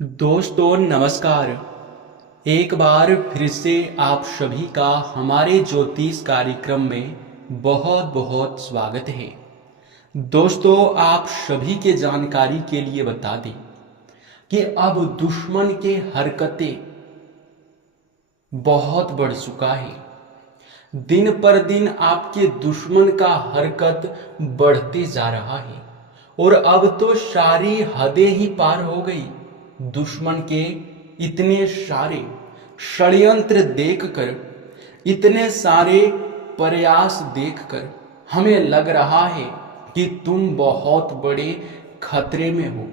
दोस्तों नमस्कार। एक बार फिर से आप सभी का हमारे ज्योतिष कार्यक्रम में बहुत बहुत स्वागत है। दोस्तों आप सभी के जानकारी के लिए बता दें कि अब दुश्मन के हरकतें बहुत बढ़ चुका है। दिन पर दिन आपके दुश्मन का हरकत बढ़ते जा रहा है और अब तो सारी हदें ही पार हो गई। दुश्मन के इतने सारे षड्यंत्र देखकर, इतने सारे प्रयास देखकर हमें लग रहा है कि तुम बहुत बड़े खतरे में हो।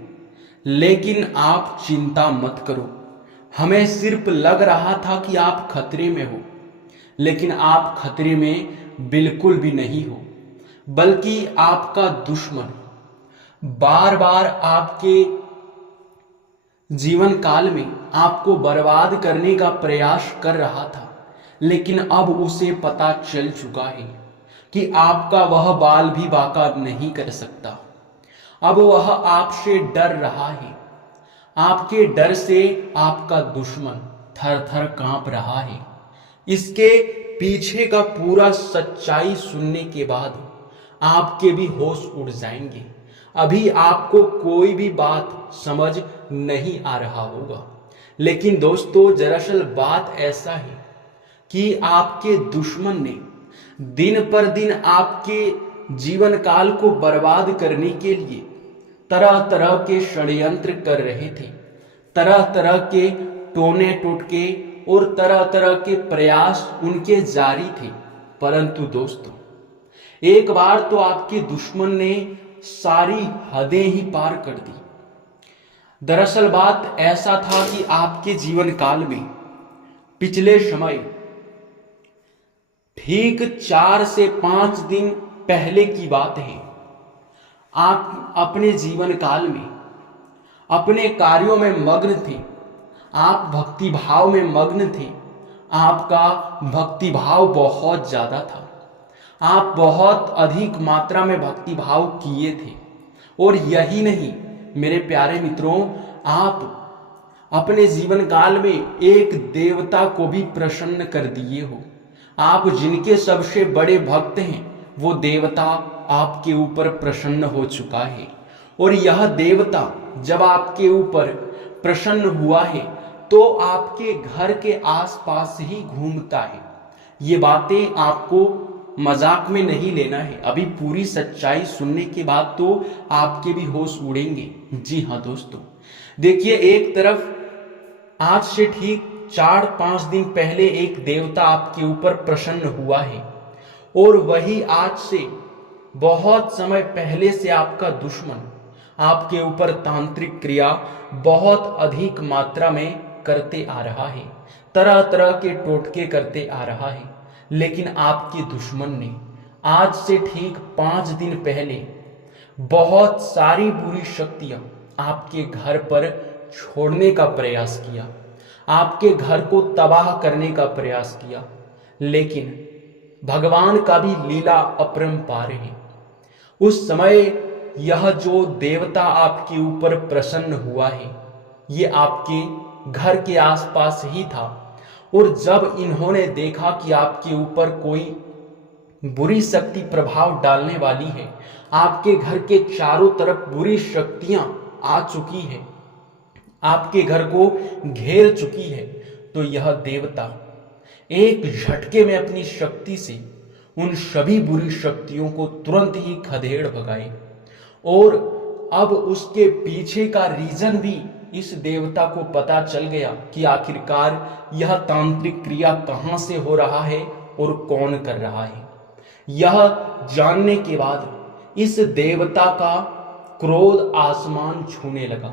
लेकिन आप चिंता मत करो। हमें सिर्फ लग रहा था कि आप खतरे में हो, लेकिन आप खतरे में बिल्कुल भी नहीं हो, बल्कि आपका दुश्मन बार बार आपके जीवन काल में आपको बर्बाद करने का प्रयास कर रहा था। लेकिन अब उसे पता चल चुका है कि आपका वह बाल भी बांका नहीं कर सकता। अब वह आपसे डर रहा है। आपके डर से आपका दुश्मन थर थर कांप रहा है। इसके पीछे का पूरा सच्चाई सुनने के बाद आपके भी होश उड़ जाएंगे। अभी आपको कोई भी बात समझ नहीं आ रहा होगा, लेकिन दोस्तों दरअसल बात ऐसा है कि आपके दुश्मन ने दिन पर दिन आपके जीवन काल को बर्बाद करने के लिए तरह तरह के षड्यंत्र कर रहे थे। तरह तरह के टोने टोटके और तरह तरह के प्रयास उनके जारी थे। परंतु दोस्तों एक बार तो आपके दुश्मन ने सारी हदें ही पार कर दी। दरअसल बात ऐसा था कि आपके जीवन काल में पिछले समय ठीक 4 से 5 दिन पहले की बात है, आप अपने जीवन काल में अपने कार्यों में मग्न थे। आप भक्ति भाव में मग्न थे। आपका भक्ति भाव बहुत ज्यादा था। आप बहुत अधिक मात्रा में भक्ति भाव किए थे। और यही नहीं मेरे प्यारे मित्रों, आप अपने जीवन काल में एक देवता को भी प्रसन्न कर दिए हो। आप जिनके सबसे बड़े भक्त हैं वो देवता आपके ऊपर प्रसन्न हो चुका है। और यह देवता जब आपके ऊपर प्रसन्न हुआ है तो आपके घर के आसपास ही घूमता है। ये बातें आपको मजाक में नहीं लेना है। अभी पूरी सच्चाई सुनने के बाद तो आपके भी होश उड़ेंगे। जी हाँ दोस्तों, देखिए एक तरफ आज से ठीक 4-5 दिन पहले एक देवता आपके ऊपर प्रसन्न हुआ है, और वही आज से बहुत समय पहले से आपका दुश्मन आपके ऊपर तांत्रिक क्रिया बहुत अधिक मात्रा में करते आ रहा है। तरह तरह के टोटके करते आ रहा है। लेकिन आपके दुश्मन ने आज से ठीक 5 दिन पहले बहुत सारी बुरी शक्तियां आपके घर पर छोड़ने का प्रयास किया, आपके घर को तबाह करने का प्रयास किया। लेकिन भगवान का भी लीला अपरंपार है। उस समय यह जो देवता आपके ऊपर प्रसन्न हुआ है ये आपके घर के आसपास ही था। और जब इन्होंने देखा कि आपके ऊपर कोई बुरी शक्ति प्रभाव डालने वाली है, आपके घर के चारों तरफ बुरी शक्तियां आ चुकी है, आपके घर को घेर चुकी है, तो यह देवता एक झटके में अपनी शक्ति से उन सभी बुरी शक्तियों को तुरंत ही खदेड़ भगाए। और अब उसके पीछे का रीजन भी इस देवता को पता चल गया कि आखिरकार यह तांत्रिक क्रिया कहां से हो रहा है और कौन कर रहा है। यह जानने के बाद इस देवता का क्रोध आसमान छूने लगा।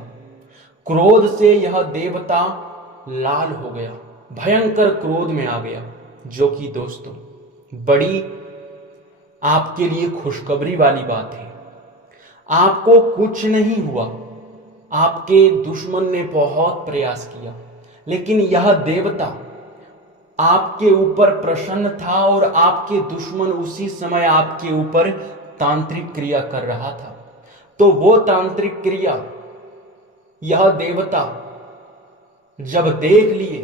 क्रोध से यह देवता लाल हो गया, भयंकर क्रोध में आ गया। जो कि दोस्तों बड़ी आपके लिए खुशखबरी वाली बात है। आपको कुछ नहीं हुआ। आपके दुश्मन ने बहुत प्रयास किया, लेकिन यह देवता आपके ऊपर प्रसन्न था और आपके दुश्मन उसी समय आपके ऊपर तांत्रिक क्रिया कर रहा था। तो वो तांत्रिक क्रिया यह देवता जब देख लिए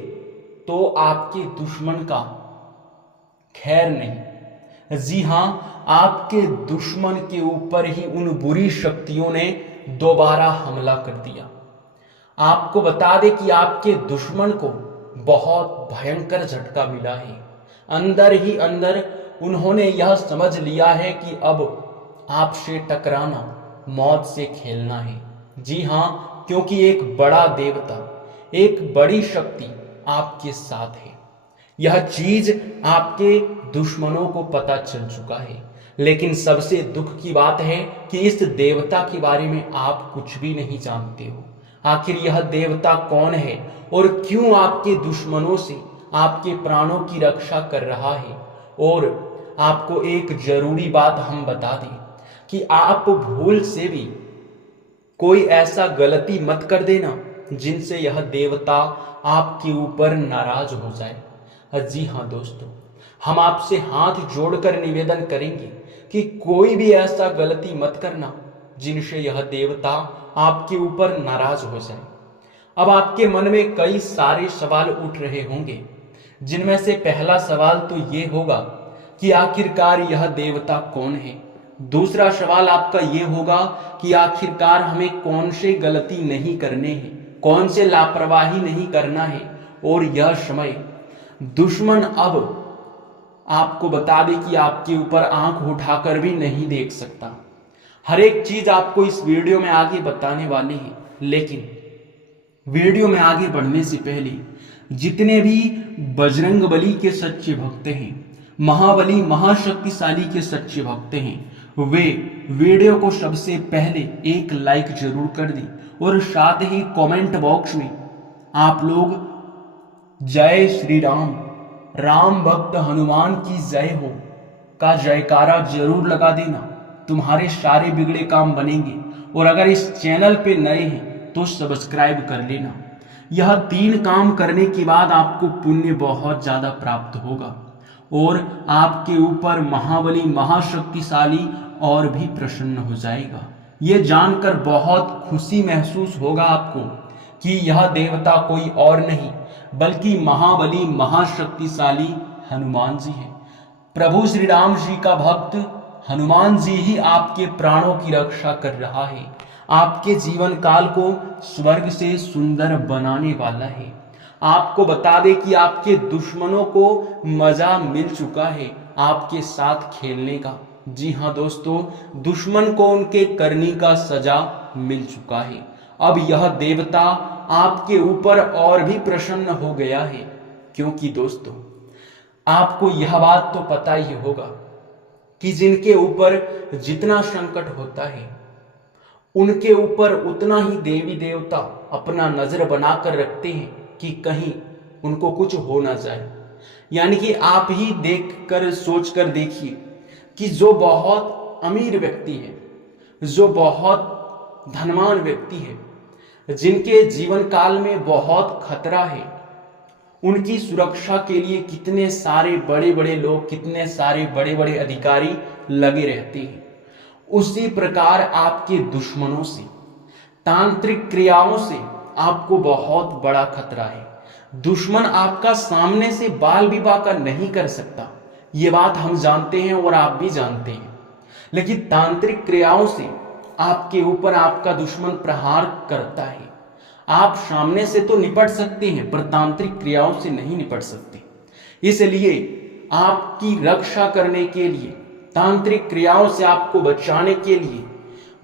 तो आपके दुश्मन का खैर नहीं। जी हां, आपके दुश्मन के ऊपर ही उन बुरी शक्तियों ने दोबारा हमला कर दिया। आपको बता दें कि आपके दुश्मन को बहुत भयंकर झटका मिला है। अंदर ही अंदर उन्होंने यह समझ लिया है कि अब आपसे टकराना मौत से खेलना है। जी हां, क्योंकि एक बड़ा देवता, एक बड़ी शक्ति आपके साथ है। यह चीज आपके दुश्मनों को पता चल चुका है, लेकिन सबसे दुख की बात है कि इस देवता के बारे में आप कुछ भी नहीं जानते हो। आखिर यह देवता कौन है और क्यों आपके दुश्मनों से आपके प्राणों की रक्षा कर रहा है। और आपको एक जरूरी बात हम बता दें कि आप भूल से भी कोई ऐसा गलती मत कर देना जिनसे यह देवता आपके ऊपर नाराज हो जाए। जी हाँ दोस्तों, हम आपसे हाथ जोड़कर निवेदन करेंगे कि कोई भी ऐसा गलती मत करना जिनसे यह देवता आपके ऊपर नाराज हो जाए। अब आपके मन में कई सारे सवाल उठ रहे होंगे, जिनमें से पहला सवाल तो ये होगा कि आखिरकार यह देवता कौन है। दूसरा सवाल आपका ये होगा कि आखिरकार हमें कौन से गलती नहीं करने हैं, कौन से लापरवाही नहीं करना है। और यह समय दुश्मन अब आपको बता दे कि आपके ऊपर आंख उठाकर भी नहीं देख सकता। हर एक चीज आपको इस वीडियो में आगे बताने वाले हैं, लेकिन वीडियो में आगे बढ़ने से पहले जितने भी बजरंगबली के सच्चे भक्त हैं, महाबली महाशक्तिशाली के सच्चे भक्त हैं, वे वीडियो को सबसे पहले एक लाइक जरूर कर दें और साथ ही कमेंट बॉक्स में आप लोग जय श्री राम, राम भक्त हनुमान की जय हो का जयकारा जरूर लगा देना। तुम्हारे सारे बिगड़े काम बनेंगे। और अगर इस चैनल पे नए हैं तो सब्सक्राइब कर लेना। यह 3 काम करने के बाद आपको पुण्य बहुत ज्यादा प्राप्त होगा और आपके ऊपर महाबली महाशक्तिशाली और भी प्रसन्न हो जाएगा। ये जानकर बहुत खुशी महसूस होगा आपको कि यह देवता कोई और नहीं बल्कि महाबली महाशक्तिशाली हनुमान जी है। प्रभु श्री राम जी का भक्त हनुमान जी ही आपके प्राणों की रक्षा कर रहा है, आपके जीवन काल को स्वर्ग से सुंदर बनाने वाला है। आपको बता दे कि आपके दुश्मनों को मजा मिल चुका है आपके साथ खेलने का। जी हाँ दोस्तों, दुश्मन को उनके करनी का सजा मिल चुका है। अब यह देवता आपके ऊपर और भी प्रसन्न हो गया है, क्योंकि दोस्तों आपको यह बात तो पता ही होगा कि जिनके ऊपर जितना संकट होता है उनके ऊपर उतना ही देवी देवता अपना नजर बनाकर रखते हैं कि कहीं उनको कुछ हो ना जाए। यानी कि आप ही देखकर सोचकर देखिए कि जो बहुत अमीर व्यक्ति है, जो बहुत धनवान व्यक्ति है, जिनके जीवन काल में बहुत खतरा है, उनकी सुरक्षा के लिए कितने सारे बड़े बड़े लोग, कितने सारे बड़े बड़े अधिकारी लगे रहते हैं। उसी प्रकार आपके दुश्मनों से, तांत्रिक क्रियाओं से आपको बहुत बड़ा खतरा है। दुश्मन आपका सामने से बाल विवाह का नहीं कर सकता, ये बात हम जानते हैं और आप भी जानते हैं, लेकिन तांत्रिक क्रियाओं से आपके ऊपर आपका दुश्मन प्रहार करता है। आप सामने से तो निपट सकते हैं पर तांत्रिक क्रियाओं से नहीं निपट सकते। इसलिए आपकी रक्षा करने के लिए, तांत्रिक क्रियाओं से आपको बचाने के लिए,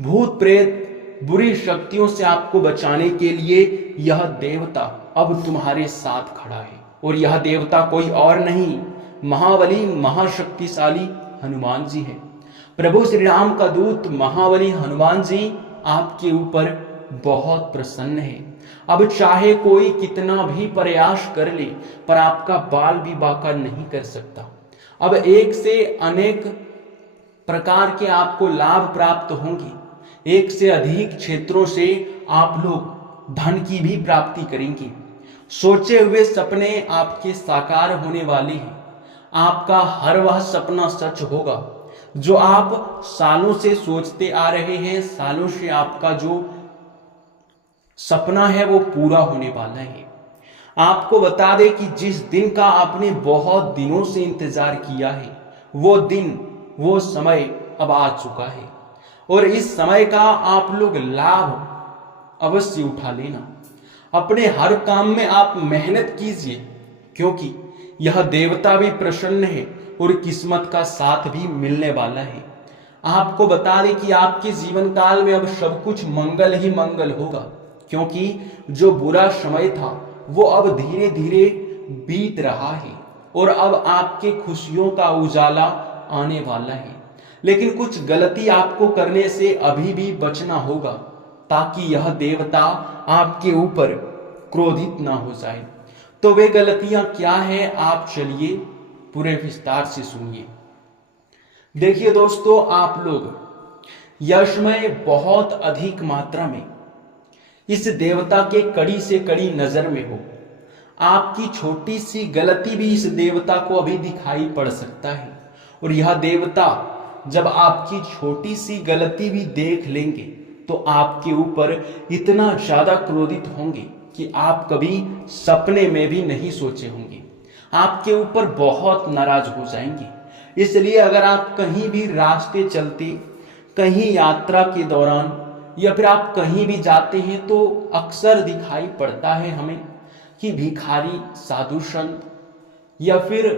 भूत प्रेत बुरी शक्तियों से आपको बचाने के लिए यह देवता अब तुम्हारे साथ खड़ा है। और यह देवता कोई और नहीं, महाबली महाशक्तिशाली हनुमान जी है। प्रभु श्री राम का दूत महाबली हनुमान जी आपके ऊपर बहुत प्रसन्न है। अब चाहे कोई कितना भी प्रयास कर ले पर आपका बाल भी बाका नहीं कर सकता। अब एक से अनेक प्रकार के आपको लाभ प्राप्त होंगे, एक से अधिक क्षेत्रों से आप लोग धन की भी प्राप्ति करेंगे। सोचे हुए सपने आपके साकार होने वाले हैं। आपका हर वह सपना सच होगा जो आप सालों से सोचते आ रहे हैं। सालों से आपका जो सपना है वो पूरा होने वाला है। आपको बता दें कि जिस दिन का आपने बहुत दिनों से इंतजार किया है, वो दिन, वो समय अब आ चुका है। और इस समय का आप लोग लाभ अवश्य उठा लेना। अपने हर काम में आप मेहनत कीजिए, क्योंकि यह देवता भी प्रसन्न है और किस्मत का साथ भी मिलने वाला है। आपको बता दें कि आपके जीवन काल में अब सब कुछ मंगल ही मंगल होगा, क्योंकि जो बुरा समय था वो अब धीरे धीरे बीत रहा है और अब आपके खुशियों का उजाला आने वाला है। लेकिन कुछ गलती आपको करने से अभी भी बचना होगा, ताकि यह देवता आपके ऊपर क्रोधित ना हो जाए। तो वे गलतियां क्या है, आप चलिए पूरे विस्तार से सुनिए। देखिए दोस्तों, आप लोग यश में बहुत अधिक मात्रा में इस देवता के कड़ी से कड़ी नजर में हो। आपकी छोटी सी गलती भी इस देवता को अभी दिखाई पड़ सकता है, और यह देवता जब आपकी छोटी सी गलती भी देख लेंगे तो आपके ऊपर इतना ज्यादा क्रोधित होंगे कि आप कभी सपने में भी नहीं सोचे होंगे। आपके ऊपर बहुत नाराज हो जाएंगे। इसलिए अगर आप कहीं भी रास्ते चलते, कहीं यात्रा के दौरान, या फिर आप कहीं भी जाते हैं, तो अक्सर दिखाई पड़ता है हमें कि भिखारी, साधु संत या फिर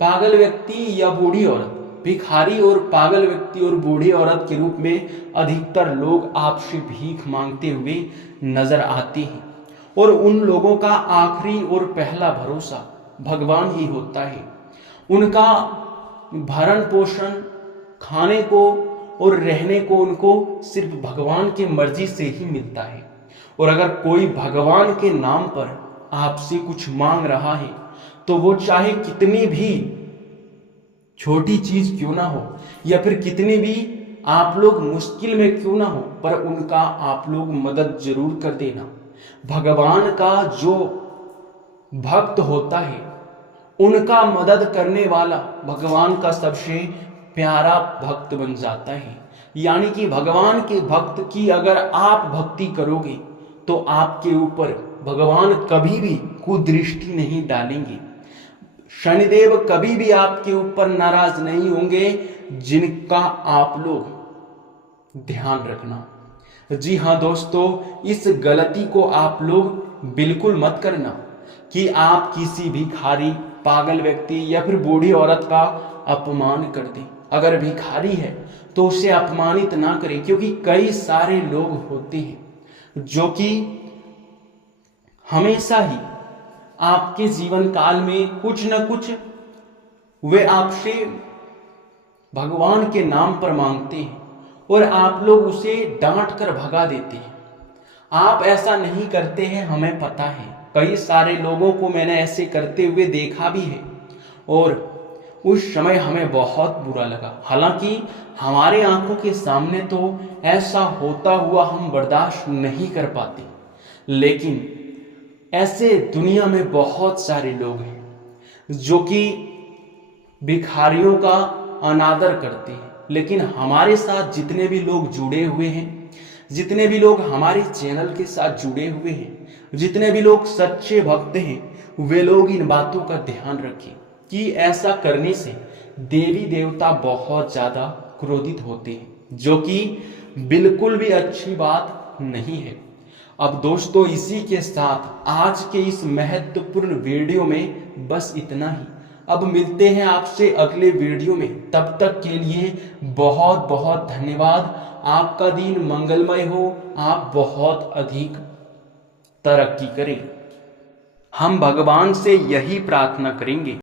पागल व्यक्ति या बूढ़ी औरत, भिखारी और पागल व्यक्ति और बूढ़ी औरत के रूप में अधिकतर लोग आपसे भीख मांगते हुए नजर आते हैं। और उन लोगों का आखिरी और पहला भरोसा भगवान ही होता है। उनका भरण पोषण, खाने को और रहने को उनको सिर्फ भगवान की मर्जी से ही मिलता है। और अगर कोई भगवान के नाम पर आपसे कुछ मांग रहा है, तो वो चाहे कितनी भी छोटी चीज क्यों ना हो, या फिर कितनी भी आप लोग मुश्किल में क्यों ना हो, पर उनका आप लोग मदद जरूर कर देना। भगवान का जो भक्त होता है, उनका मदद करने वाला भगवान का सबसे प्यारा भक्त बन जाता है। यानी कि भगवान के भक्त की अगर आप भक्ति करोगे तो आपके ऊपर भगवान कभी भी कुदृष्टि नहीं डालेंगे। शनिदेव कभी भी आपके ऊपर नाराज नहीं होंगे, जिनका आप लोग ध्यान रखना। जी हाँ दोस्तों, इस गलती को आप लोग बिल्कुल मत करना कि आप किसी भिखारी, पागल व्यक्ति या फिर बूढ़ी औरत का अपमान कर दें। अगर भिखारी है तो उसे अपमानित ना करें, क्योंकि कई सारे लोग होते हैं जो कि हमेशा ही आपके जीवन काल में कुछ न कुछ वे आपसे भगवान के नाम पर मांगते हैं और आप लोग उसे डांट कर भगा देते हैं। आप ऐसा नहीं करते हैं, हमें पता है। कई सारे लोगों को मैंने ऐसे करते हुए देखा भी है और उस समय हमें बहुत बुरा लगा। हालांकि हमारे आंखों के सामने तो ऐसा होता हुआ हम बर्दाश्त नहीं कर पाते, लेकिन ऐसे दुनिया में बहुत सारे लोग हैं जो कि भिखारियों का अनादर करते हैं। लेकिन हमारे साथ जितने भी लोग जुड़े हुए हैं, जितने भी लोग हमारे चैनल के साथ जुड़े हुए हैं, जितने भी लोग सच्चे भक्त हैं, वे लोग इन बातों का ध्यान रखें कि ऐसा करने से देवी देवता बहुत ज्यादा क्रोधित होते हैं, जो कि बिल्कुल भी अच्छी बात नहीं है। अब दोस्तों, इसी के साथ आज के इस महत्वपूर्ण वीडियो में बस इतना ही। अब मिलते हैं आपसे अगले वीडियो में। तब तक के लिए बहुत बहुत धन्यवाद। आपका दिन मंगलमय हो, आप बहुत अधिक तरक्की करें। हम भगवान से यही प्रार्थना करेंगे।